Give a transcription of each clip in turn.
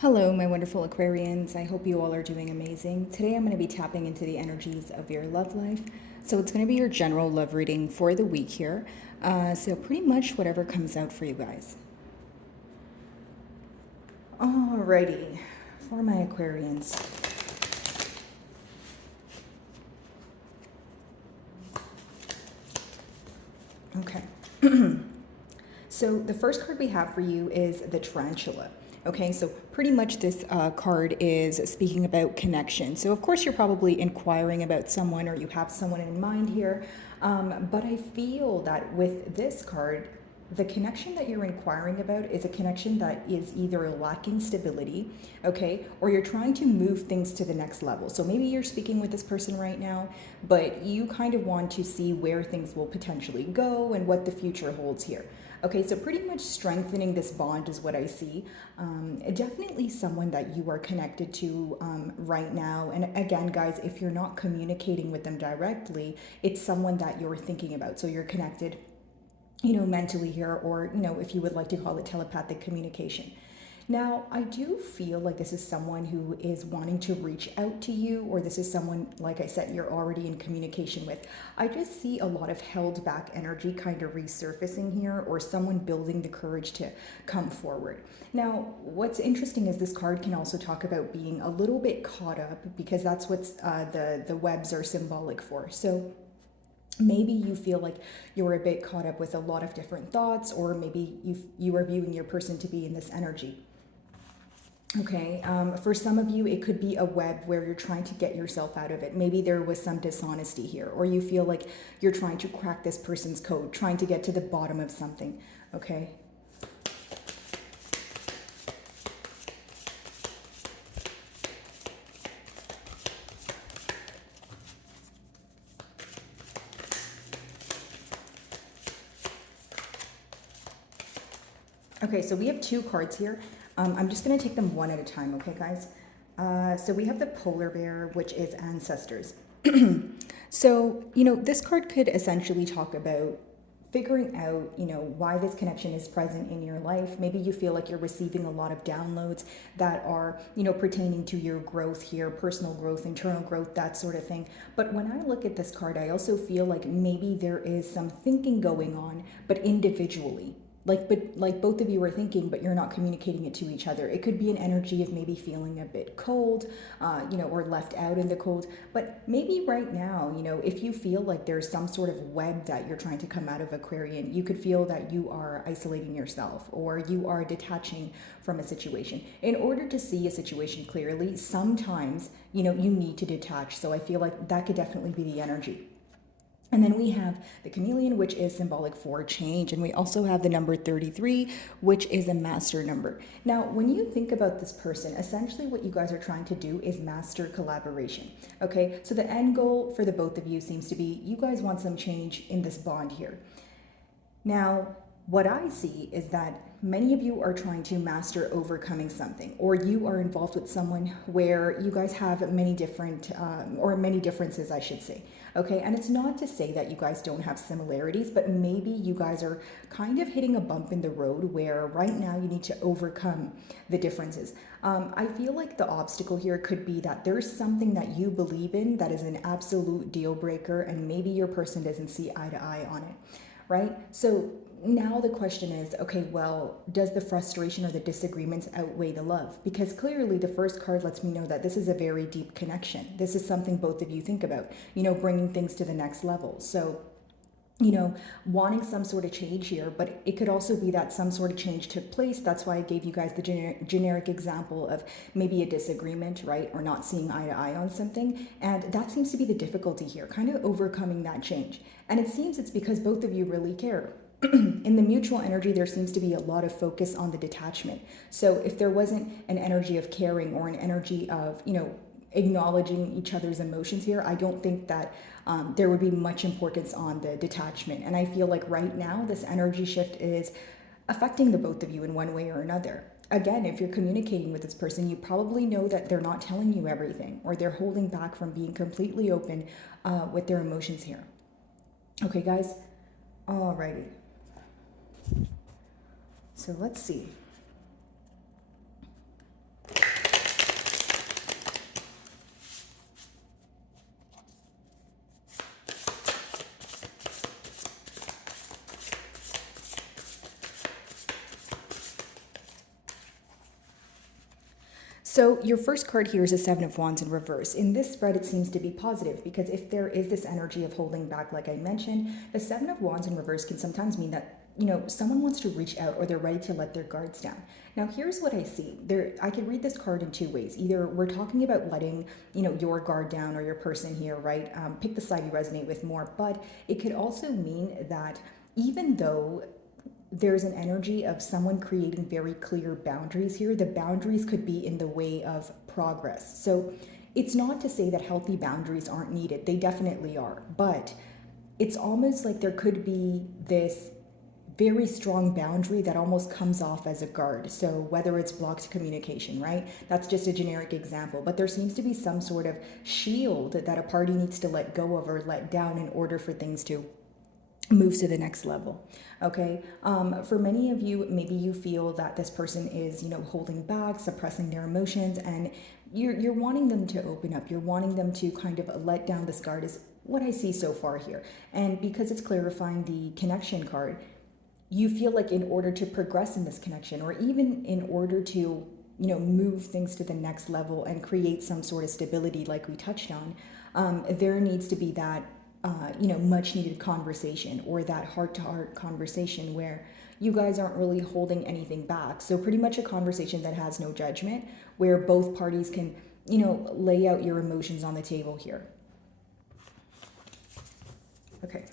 Hello, my wonderful Aquarians. I hope you all are doing amazing. Today I'm going to be tapping into the energies of your love life. So it's going to be your general love reading for the week here. So pretty much whatever comes out for you guys. Alrighty, for my Aquarians. Okay. So the first card we have for you is the Tarantula. Okay, so pretty much this card is speaking about connection. So of course you're probably inquiring about someone or you have someone in mind here. But I feel that with this card, the connection that you're inquiring about is a connection that is either lacking stability, okay, or you're trying to move things to the next level. So maybe you're speaking with this person right now, but you kind of want to see where things will potentially go and what the future holds here. Okay, so pretty much strengthening this bond is what I see. Definitely someone that you are connected to right now. And again, guys, if you're not communicating with them directly, it's someone that you're thinking about. So you're connected, mentally here, or, if you would like to call it telepathic communication. Now, I do feel like this is someone who is wanting to reach out to you, or this is someone, like I said, you're already in communication with. I just see a lot of held back energy kind of resurfacing here, or someone building the courage to come forward. Now, what's interesting is this card can also talk about being a little bit caught up, because that's what the webs are symbolic for. So maybe you feel like you're a bit caught up with a lot of different thoughts, or maybe you are viewing your person to be in this energy. Okay, for some of you, it could be a web where you're trying to get yourself out of it. Maybe there was some dishonesty here, or you feel like you're trying to crack this person's code, trying to get to the bottom of something. Okay. Okay, so we have two cards here. I'm just going to take them one at a time, okay, guys? So we have the polar bear, which is ancestors. So, this card could essentially talk about figuring out, why this connection is present in your life. Maybe you feel like you're receiving a lot of downloads that are, pertaining to your growth here, personal growth, internal growth, that sort of thing. But when I look at this card, I also feel like maybe there is some thinking going on, but individually. Like both of you are thinking, but you're not communicating it to each other. It could be an energy of maybe feeling a bit cold, or left out in the cold. But maybe right now, if you feel like there's some sort of web that you're trying to come out of, Aquarian, you could feel that you are isolating yourself, or you are detaching from a situation. In order to see a situation clearly, sometimes, you need to detach. So I feel like that could definitely be the energy. And then we have the chameleon, which is symbolic for change. And we also have the number 33, which is a master number. Now, when you think about this person, essentially what you guys are trying to do is master collaboration. Okay, so the end goal for the both of you seems to be you guys want some change in this bond here. Now, what I see is that many of you are trying to master overcoming something, or you are involved with someone where you guys have many different, or many differences, I should say. Okay, and it's not to say that you guys don't have similarities, but maybe you guys are kind of hitting a bump in the road where right now you need to overcome the differences. I feel like the obstacle here could be that there's something that you believe in that is an absolute deal breaker, and maybe your person doesn't see eye to eye on it. Right? So now the question is, okay, well, does the frustration or the disagreements outweigh the love? Because clearly the first card lets me know that this is a very deep connection. This is something both of you think about, bringing things to the next level. So, wanting some sort of change here, but it could also be that some sort of change took place. That's why I gave you guys the generic example of maybe a disagreement, right? Or not seeing eye to eye on something. And that seems to be the difficulty here, kind of overcoming that change. And it seems it's because both of you really care. In the mutual energy, there seems to be a lot of focus on the detachment. So if there wasn't an energy of caring or an energy of, acknowledging each other's emotions here, I don't think that there would be much importance on the detachment. And I feel like right now, this energy shift is affecting the both of you in one way or another. Again, if you're communicating with this person, you probably know that they're not telling you everything, or they're holding back from being completely open with their emotions here. Okay, guys? Alrighty. So let's see. So your first card here is a Seven of Wands in reverse. In this spread, it seems to be positive because if there is this energy of holding back, like I mentioned, the Seven of Wands in reverse can sometimes mean that, someone wants to reach out or they're ready to let their guards down. Now, here's what I see. I could read this card in two ways. Either we're talking about letting, your guard down or your person here, right? Pick the side you resonate with more. But it could also mean that even though there's an energy of someone creating very clear boundaries here, the boundaries could be in the way of progress. So it's not to say that healthy boundaries aren't needed. They definitely are. But it's almost like there could be this very strong boundary that almost comes off as a guard. So whether it's blocked communication, right? That's just a generic example. But there seems to be some sort of shield that a party needs to let go of or let down in order for things to move to the next level. Okay. For many of you, maybe you feel that this person is, holding back, suppressing their emotions, and you're wanting them to open up. You're wanting them to kind of let down this guard is what I see so far here. And because it's clarifying the connection card, you feel like in order to progress in this connection, or even in order to, move things to the next level and create some sort of stability like we touched on, there needs to be that much needed conversation, or that heart-to-heart conversation where you guys aren't really holding anything back. So pretty much a conversation that has no judgment, where both parties can, lay out your emotions on the table here. Okay.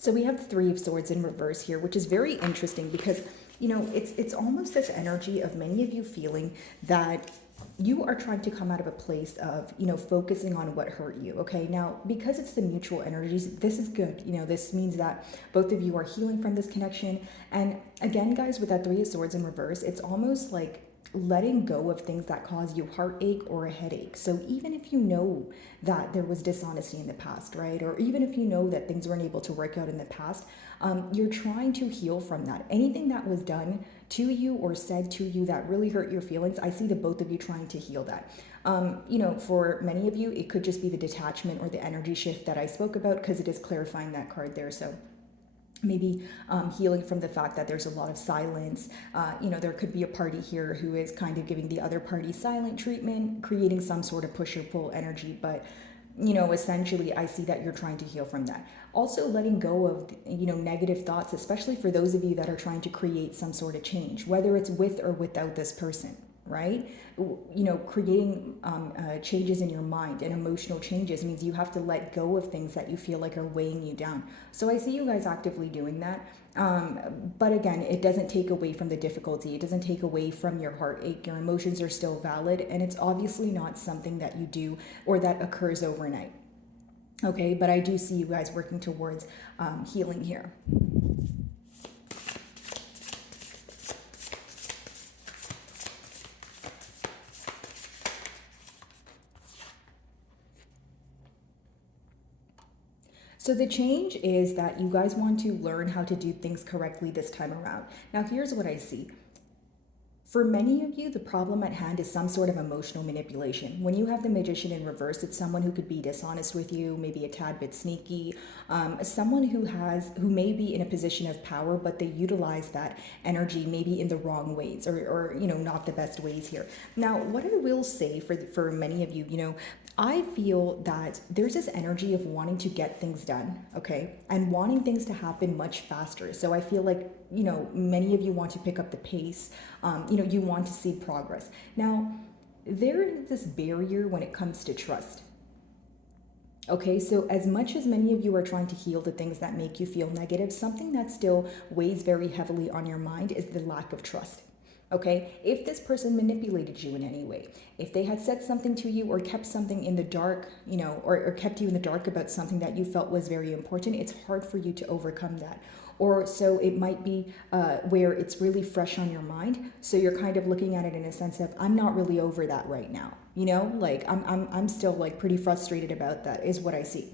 So we have the Three of Swords in reverse here, which is very interesting because, it's almost this energy of many of you feeling that you are trying to come out of a place of, focusing on what hurt you. Okay. Now, because it's the mutual energies, this is good. This means that both of you are healing from this connection. And again, guys, with that Three of Swords in reverse, it's almost like letting go of things that cause you heartache or a headache. So even if you know that there was dishonesty in the past, right? Or even if you know that things weren't able to work out in the past, you're trying to heal from that. Anything that was done to you or said to you that really hurt your feelings, I see the both of you trying to heal that. For many of you, it could just be the detachment or the energy shift that I spoke about, because it is clarifying that card there. So maybe healing from the fact that there's a lot of silence. There could be a party here who is kind of giving the other party silent treatment, creating some sort of push or pull energy. But, essentially, I see that you're trying to heal from that. Also letting go of, negative thoughts, especially for those of you that are trying to create some sort of change, whether it's with or without this person, right? Creating changes in your mind, and emotional changes means you have to let go of things that you feel like are weighing you down. So I see you guys actively doing that. But again, it doesn't take away from the difficulty. It doesn't take away from your heartache. Your emotions are still valid, and it's obviously not something that you do or that occurs overnight. Okay, but I do see you guys working towards healing here. So the change is that you guys want to learn how to do things correctly this time around. Now, here's what I see. For many of you, the problem at hand is some sort of emotional manipulation. When you have the Magician in reverse, it's someone who could be dishonest with you, maybe a tad bit sneaky, someone who may be in a position of power, but they utilize that energy maybe in the wrong ways, or not the best ways here. Now, what I will say for many of you, I feel that there's this energy of wanting to get things done, okay, and wanting things to happen much faster. So I feel like, many of you want to pick up the pace. You want to see progress. Now, there is this barrier when it comes to trust. Okay, so as much as many of you are trying to heal the things that make you feel negative, something that still weighs very heavily on your mind is the lack of trust. Okay, if this person manipulated you in any way, if they had said something to you or kept something in the dark, or kept you in the dark about something that you felt was very important, it's hard for you to overcome that. Or so it might be where it's really fresh on your mind. So you're kind of looking at it in a sense of, I'm not really over that right now. I'm still like pretty frustrated about that, is what I see.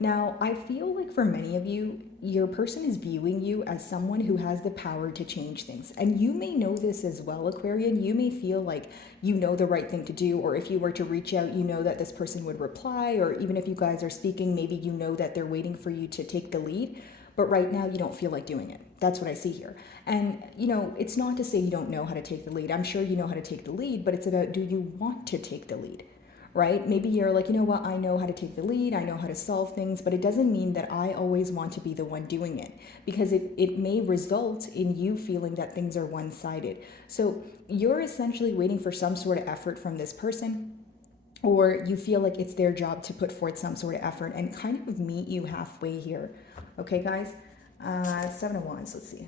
Now, I feel like for many of you, your person is viewing you as someone who has the power to change things. And you may know this as well, Aquarian. You may feel like you know the right thing to do, or if you were to reach out, you know that this person would reply, or even if you guys are speaking, maybe you know that they're waiting for you to take the lead. But right now, you don't feel like doing it. That's what I see here. And, it's not to say you don't know how to take the lead. I'm sure you know how to take the lead, but it's about, do you want to take the lead? Right? Maybe you're like, you know what, I know how to take the lead, I know how to solve things, but it doesn't mean that I always want to be the one doing it, because it may result in you feeling that things are one-sided. So you're essentially waiting for some sort of effort from this person, or you feel like it's their job to put forth some sort of effort and kind of meet you halfway here. Okay, guys? Seven of Wands, let's see.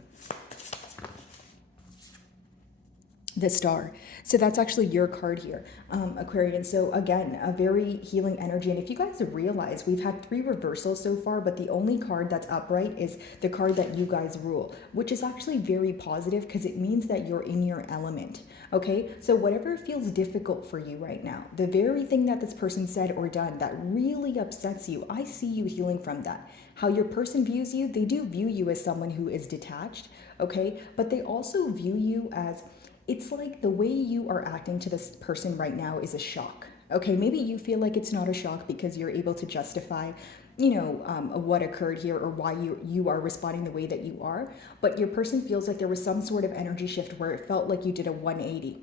The Star. So that's actually your card here, Aquarian. So again, a very healing energy. And if you guys realize, we've had 3 reversals so far, but the only card that's upright is the card that you guys rule, which is actually very positive because it means that you're in your element. Okay, so whatever feels difficult for you right now, the very thing that this person said or done that really upsets you, I see you healing from that. How your person views you, they do view you as someone who is detached, okay? But they also view you as, it's like the way you are acting to this person right now is a shock. Okay, maybe you feel like it's not a shock because you're able to justify, what occurred here or why you are responding the way that you are. But your person feels like there was some sort of energy shift where it felt like you did a 180.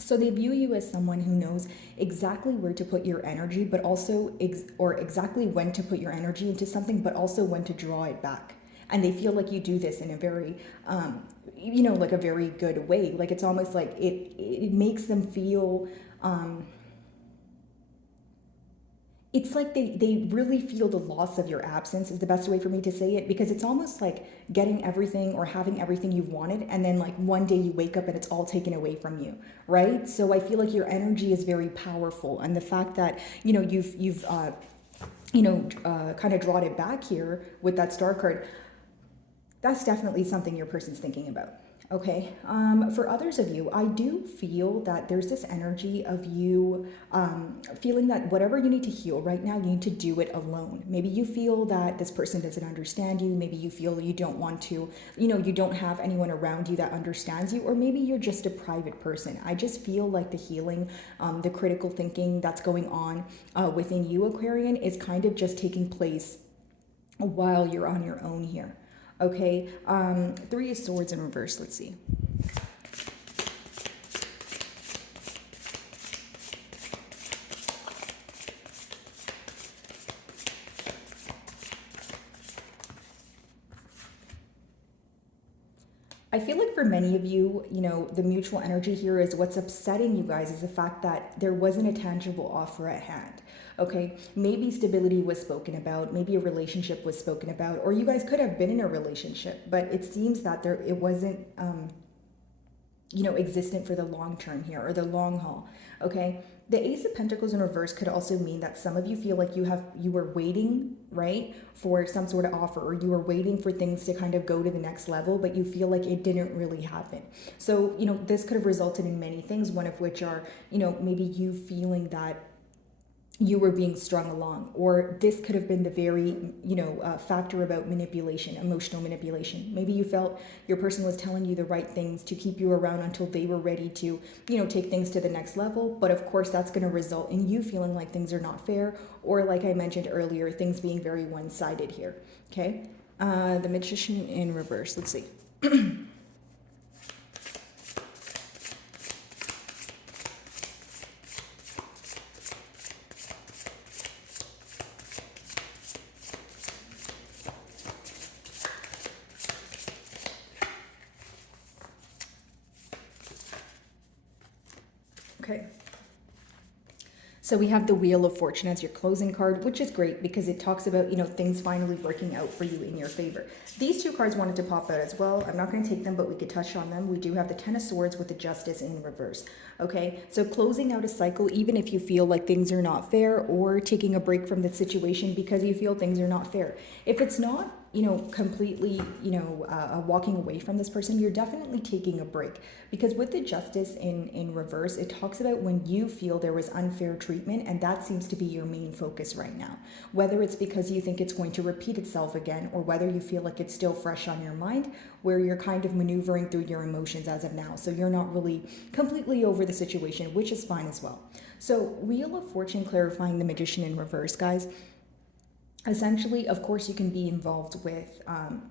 So they view you as someone who knows exactly where to put your energy, but also exactly when to put your energy into something, but also when to draw it back. And they feel like you do this in a very, like a very good way. Like it's almost like it makes them feel, it's like they really feel the loss of your absence is the best way for me to say it, because it's almost like getting everything or having everything you've wanted, and then like one day you wake up and it's all taken away from you, right? So I feel like your energy is very powerful, and the fact that you've kind of drawn it back here with that Star card, that's definitely something your person's thinking about. Okay. For others of you, I do feel that there's this energy of you feeling that whatever you need to heal right now, you need to do it alone. Maybe you feel that this person doesn't understand you. Maybe you feel you don't want to, you don't have anyone around you that understands you, or maybe you're just a private person. I just feel like the healing, the critical thinking that's going on within you, Aquarian, is kind of just taking place while you're on your own here. Okay, 3 of Swords in reverse, let's see. I feel like for many of you, the mutual energy here is what's upsetting you guys is the fact that there wasn't a tangible offer at hand. Okay, maybe stability was spoken about, maybe a relationship was spoken about, or you guys could have been in a relationship, but it seems that it wasn't, existent for the long term here, or the long haul. Okay, the Ace of Pentacles in reverse could also mean that some of you feel like you were waiting, right, for some sort of offer, or you were waiting for things to kind of go to the next level, but you feel like it didn't really happen. So, this could have resulted in many things, one of which are, maybe you feeling that you were being strung along, or this could have been the very, factor about manipulation, emotional manipulation. Maybe you felt your person was telling you the right things to keep you around until they were ready to, take things to the next level. But of course, that's going to result in you feeling like things are not fair, or like I mentioned earlier, things being very one-sided here. Okay, the Magician in reverse. Let's see. Okay. So we have the Wheel of Fortune as your closing card, which is great because it talks about, things finally working out for you in your favor. These 2 cards wanted to pop out as well. I'm not going to take them, but we could touch on them. We do have the Ten of Swords with the Justice in reverse. Okay, so closing out a cycle, even if you feel like things are not fair, or taking a break from the situation because you feel things are not fair. If it's not completely, walking away from this person. You're definitely taking a break, because with the Justice in reverse, it talks about when you feel there was unfair treatment, and that seems to be your main focus right now. Whether it's because you think it's going to repeat itself again, or whether you feel like it's still fresh on your mind, where you're kind of maneuvering through your emotions as of now. So you're not really completely over the situation, which is fine as well. So Wheel of Fortune clarifying the Magician in reverse, guys. Essentially, of course, you can be involved with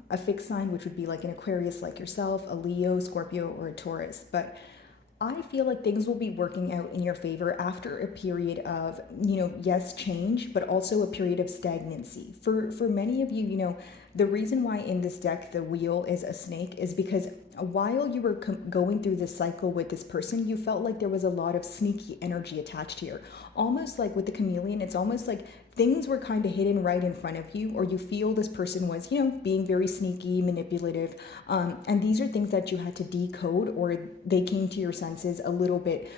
a fixed sign, which would be like an Aquarius like yourself, a Leo, Scorpio, or a Taurus. But I feel like things will be working out in your favor after a period of, yes, change, but also a period of stagnancy. For many of you, the reason why in this deck the wheel is a snake is because while you were going through this cycle with this person, you felt like there was a lot of sneaky energy attached here. Almost like with the chameleon, it's almost like things were kind of hidden right in front of you, or you feel this person was, being very sneaky, manipulative. And these are things that you had to decode, or they came to your senses a little bit,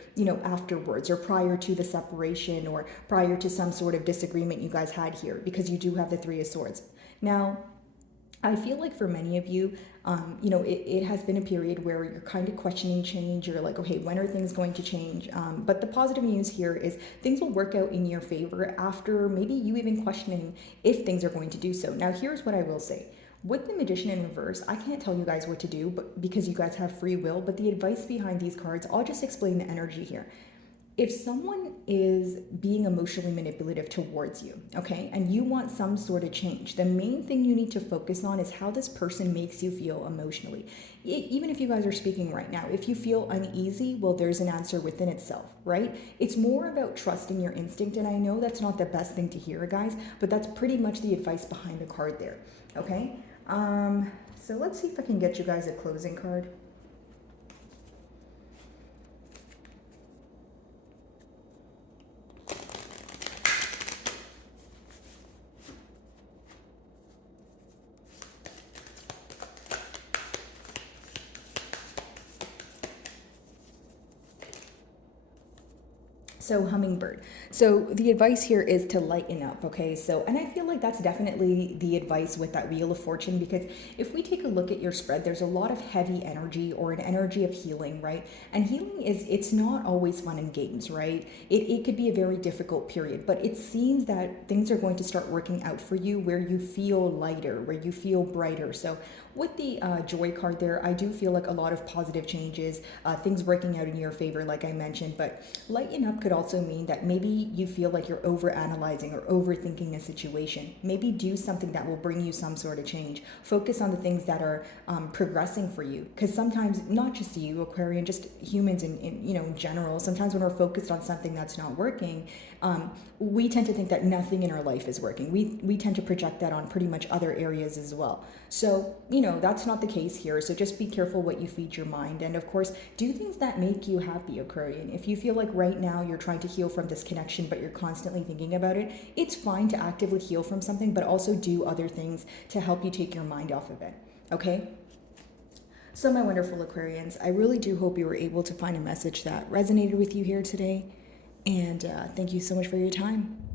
afterwards, or prior to the separation, or prior to some sort of disagreement you guys had here, because you do have the Three of Swords. Now, I feel like for many of you, it has been a period where you're kind of questioning change. You're like, okay, when are things going to change? But the positive news here is things will work out in your favor after maybe you even questioning if things are going to do so. Now, here's what I will say. With the Magician in reverse, I can't tell you guys what to do, but because you guys have free will, but the advice behind these cards, I'll just explain the energy here. If someone is being emotionally manipulative towards you, okay, and you want some sort of change, the main thing you need to focus on is how this person makes you feel emotionally. Even if you guys are speaking right now, if you feel uneasy, well, there's an answer within itself, right? It's more about trusting your instinct, and I know that's not the best thing to hear, guys, but that's pretty much the advice behind the card there, okay? So let's see if I can get you guys a closing card. So hummingbird. So the advice here is to lighten up, okay? So, and I feel like that's definitely the advice with that Wheel of Fortune, because if we take a look at your spread, there's a lot of heavy energy, or an energy of healing, right? And healing it's not always fun and games, right? It could be a very difficult period, but it seems that things are going to start working out for you where you feel lighter, where you feel brighter. So with the joy card there, I do feel like a lot of positive changes, things working out in your favor, like I mentioned, but lighten up could also mean that maybe you feel like you're overanalyzing or overthinking a situation. Maybe do something that will bring you some sort of change. Focus on the things that are progressing for you, because sometimes, not just you, Aquarian, just humans in general, sometimes when we're focused on something that's not working, we tend to think that nothing in our life is working. We tend to project that on pretty much other areas as well. So, that's not the case here. So just be careful what you feed your mind. And of course, do things that make you happy, Aquarian. If you feel like right now you're trying to heal from this connection, but you're constantly thinking about it, it's fine to actively heal from something, but also do other things to help you take your mind off of it. Okay? So my wonderful Aquarians, I really do hope you were able to find a message that resonated with you here today. And thank you so much for your time.